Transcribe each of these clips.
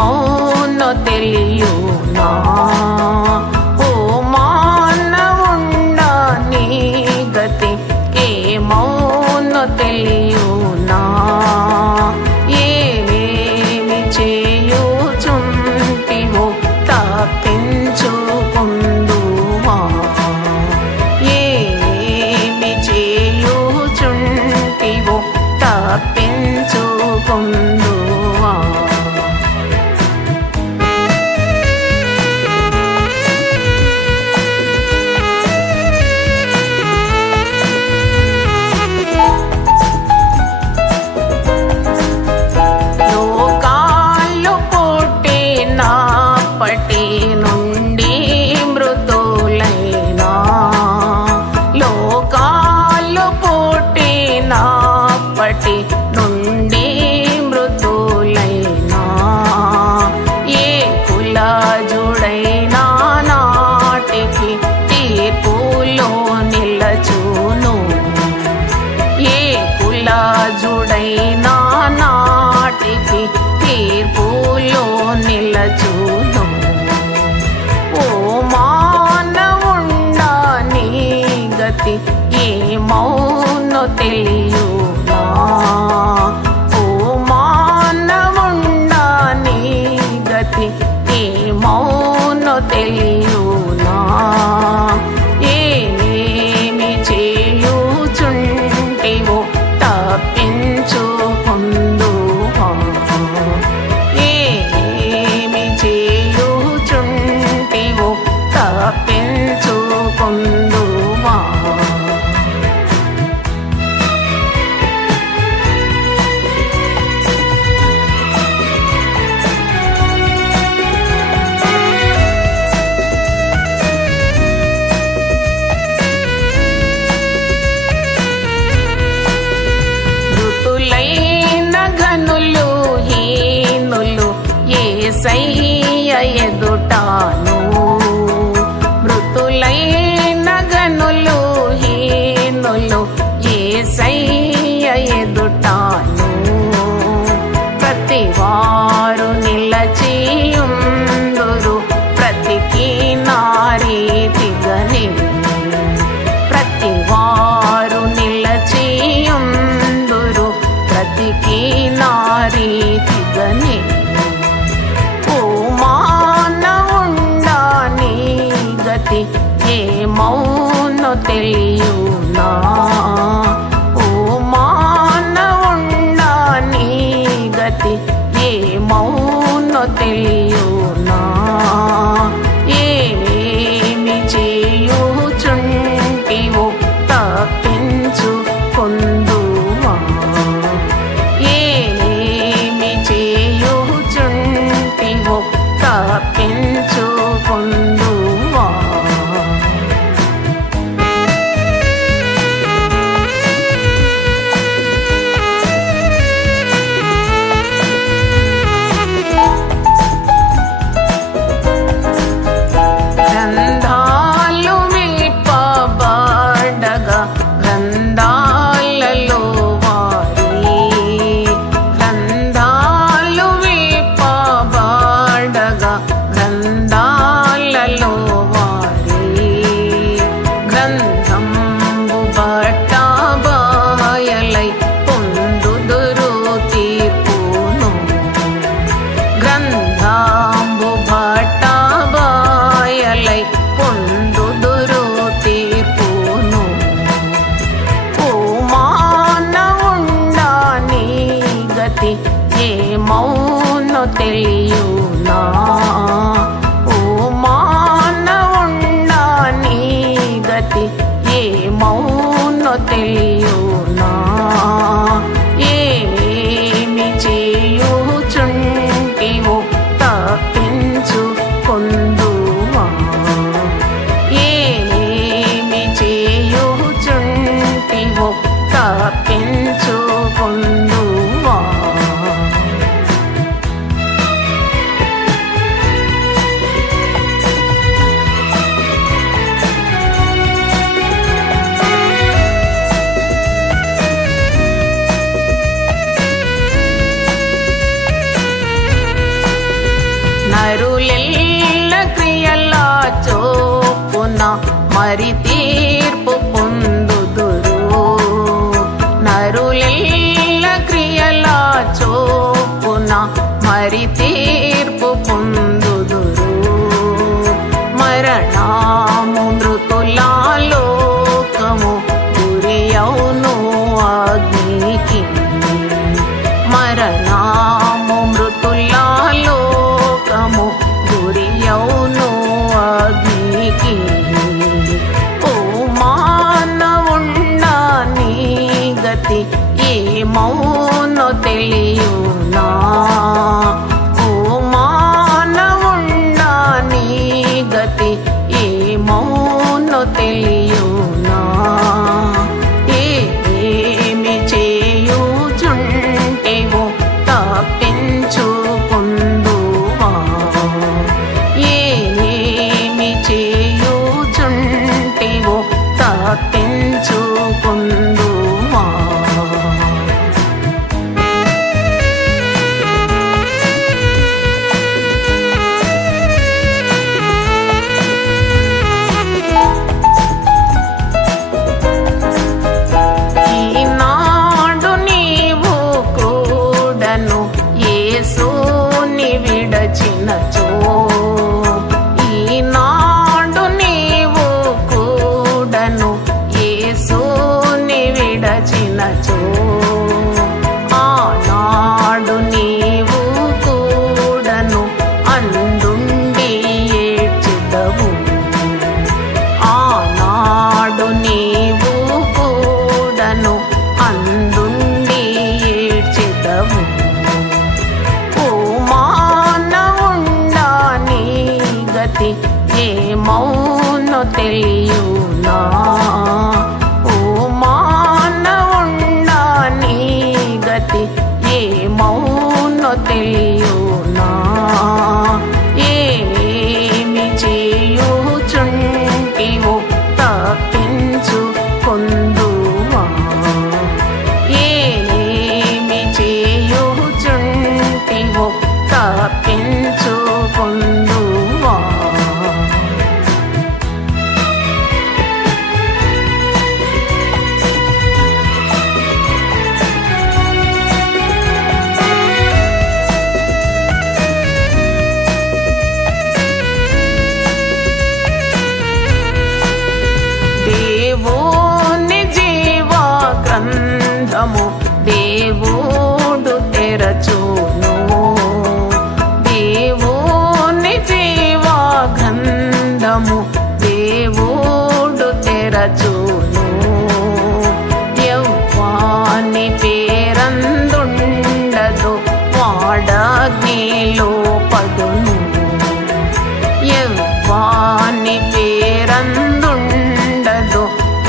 Oh. daily. తప్పించు నరులెల్ల క్రియలా చోపున మరితి ఆనాడు నీవు కూడను ఏడ్చిదవు. ఆనాడు నీవు కూడను అందుండి ఏడ్చిదవు. ఓమాన ఉండా నీ గతి ఏమౌను తెలియునా? పేరందుండదు వాడాగ్నిలో పదును. ఎవ్వాని పేరందుండదు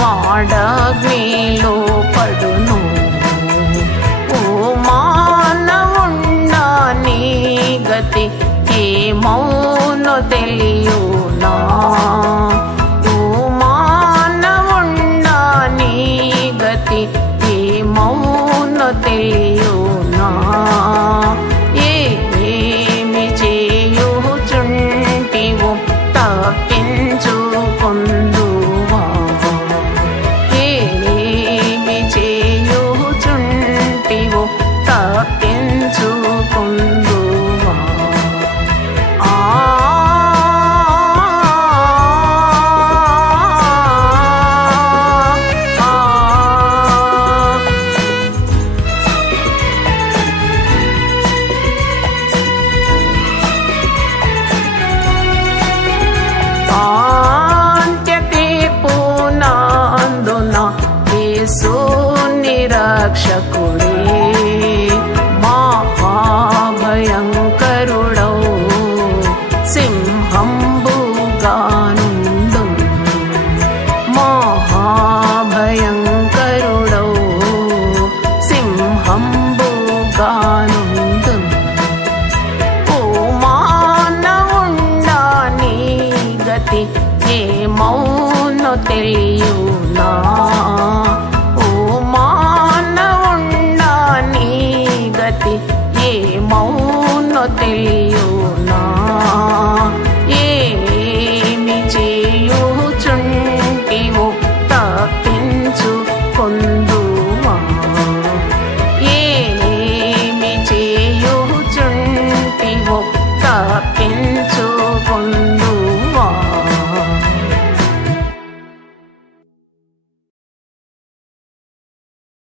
వాడాగ్నిలో పడును ఓ మానవుండా నీ గతి ఏమౌనో తెలు into